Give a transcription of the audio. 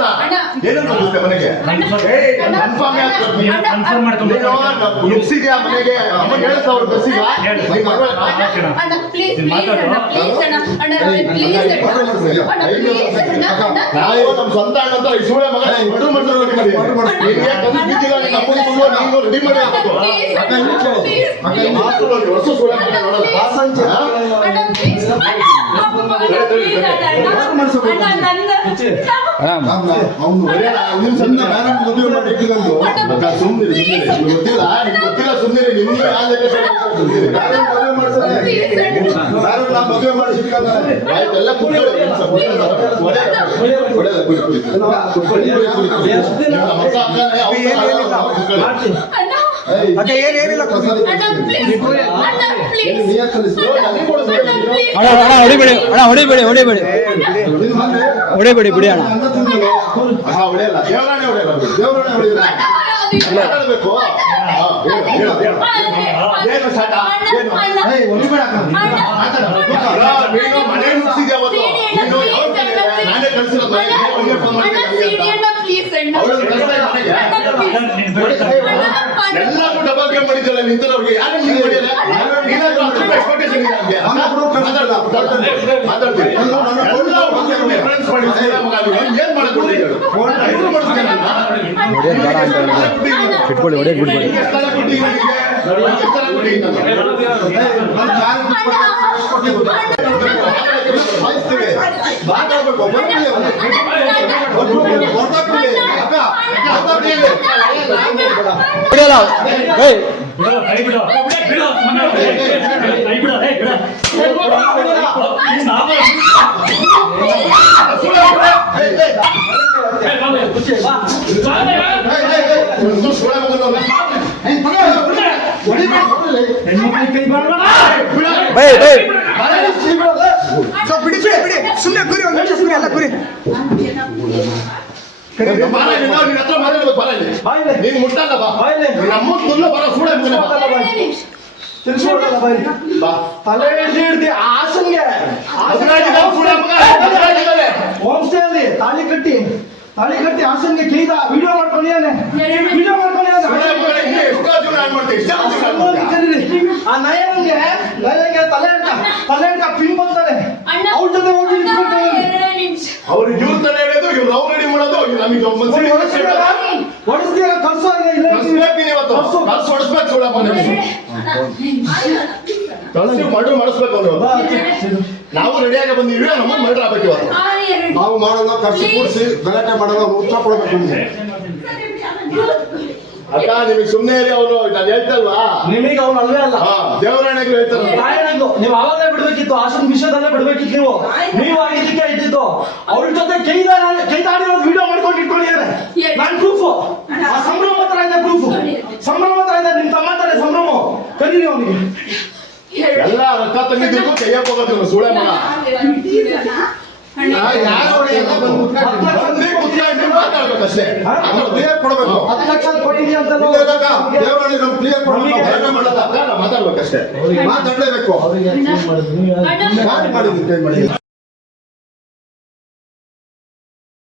ಕಳ್ಸಿದ ಏನಂತ ಕಳಿಸ್ತೆ ಮನೆಗೆ ಕನ್ಫರ್ಮ್ ಮಾಡ್ಕೊಂಡು ನುಗ್ಸಿದ್ಯಾ ಮನೆಗೆ ಅಮ್ಮ ಹೇಳ್ತಾ ಅವ್ರು ಬಸ್ಸಿಗ ನಾವು ನಮ್ಮ ಸ್ವಂತ ಅಣ್ಣ ಅಂತ ಸುಳ್ಳೆ ಮಗ ಮರ್ಡರ್ ಮಾಡ್ತಾರೆ ರೆಡಿ ಮಾಡಿ ವರ್ಷ ಸುಳ್ಳೆ ಗೊತ್ತಿಲ್ಲ ಸುಮ್ಮನೆ ನಿಮ್ಗೆ ಮದುವೆ ಮಾಡಿಸಿಲ್ಲ ಏನಿಲ್ಲ ಹೊಡಿಬೇಡಿ ಹೊಡಿಬೇಡಿ ಬಿಡಿ ಅಣ್ಣ ಮನೆ ನುಗ್ಸಿದ್ಯಾ ನಾನೇ ಕಳ್ಸಿರೋದು ಎಲ್ಲರೂ ಡಬಲ್ ಗೇಮ್ ಮಾಡಿದ್ದಲ್ಲ ನಿಂತವ್ರಿಗೆ ಯಾರು ಮಾತಾಡ್ತೀವಿ ಏನ್ ಮಾಡ್ಕೊಂಡು ಸುಮ್ಮನೆ ಗುರಿ ಒಂದು ನಿಮಿಷ ಗುರಿ ಅಲ್ಲ ಗುರಿ ನೀನು ಮುಟ್ಟಲ್ಲ ನಮ್ಮ ಬರೋ ಕೂಡ ತಲೆ ಹಿಡ್ದಿ ಹಾಸನ್ಗೆ ಹೋಮ್ ಸ್ಟೇ ಅಲ್ಲಿ ತಾಳಿ ಕಟ್ಟಿ ಹಾಸನ್ಗೆ ಕೇಳಿದ ವಿಡಿಯೋ ಮಾಡ್ಕೊಂಡಿದ್ದಾನೆ ಆ ನಯನ್ಗೆ ತಲೆ ಪಿನ್ ಬಂತಾನೆ ಅವ್ರ ಜೊತೆ ಹೋಗಿ ಅವ್ರು ಇವ್ರ ತಲೆ ಹಿಡಿಯೋದು ಇವ್ರು ಅವ್ರು ರೆಡಿ ಮಾಡೋದು ನಮಗೆ ಹೊಡಿಸ್ತೀರ ಕಲ್ಸೋ ಹೊಡಿಸ್ಬೇಕು ಮರ್ಡರ್ ಮಾಡಿಸ್ಬೇಕು ಅವರು ನಾವು ರೆಡಿಯಾಗಿ ಬಂದಿವಿ ನಮ್ಮ ಮರ್ಡರ್ ಆಗ್ಬೇಕು ಇವತ್ತು ನಾವು ಮಾಡೋದು ಖರ್ಚು ಕೂಡಿಸಿ ಗಲಾಟೆ ಮಾಡೋದು ಉತ್ತರ ಕೊಡಬೇಕು ಅಕ್ಕ ನಿಮಗೆ ಸುಮ್ಮನೆ ಇರಿ ಅವನು ನಾನು ಹೇಳ್ತಲ್ವಾ ನಿಮಗೆ ಅವನು ಅಲ್ಲೇ ಅಲ್ಲ ದೇವರಾಣೆಗೂ ಹೇಳ್ತಾರೆ ನೀವು ಅವಾಗಲೇ ಬಿಡ್ಬೇಕಿತ್ತು ಹಾಸನ ವಿಷಯದಲ್ಲೇ ಬಿಡ್ಬೇಕಿತ್ತು ನೀವು ಆಗಿದ್ದಕ್ಕೆ ಇದ್ದಿದ್ದು ಅವ್ರ ಜೊತೆ ಕೈದಾಡಿರೋದು ವಿಡಿಯೋ ಮಾಡ್ಕೊಂಡು ಇಟ್ಕೊಂಡಿದ್ದಾರೆ ನಾನು ಪ್ರೂಫು ಸಂಭ್ರಮ ಹತ್ರ ಇದೆ ಸಂಭ್ರಮ ಹತ್ರ ಇದೆ ನಿಮ್ ತಮ್ಮ ಹತ್ರ ಸಂಭ್ರಮ ಕರೀರಿ ಅವನಿಗೆ ಎಲ್ಲ ರೊಕ್ಕ ತಂಗಿದ್ದಕ್ಕೂ ಕೈಯಪ್ಪ ಹೋಗೋದಿಲ್ಲ ಸುಳೆ ಮಗ ಮಾತಾಡ್ಬೇಕಷ್ಟೇ ಮಾತಾಡ್ಲೇಬೇಕು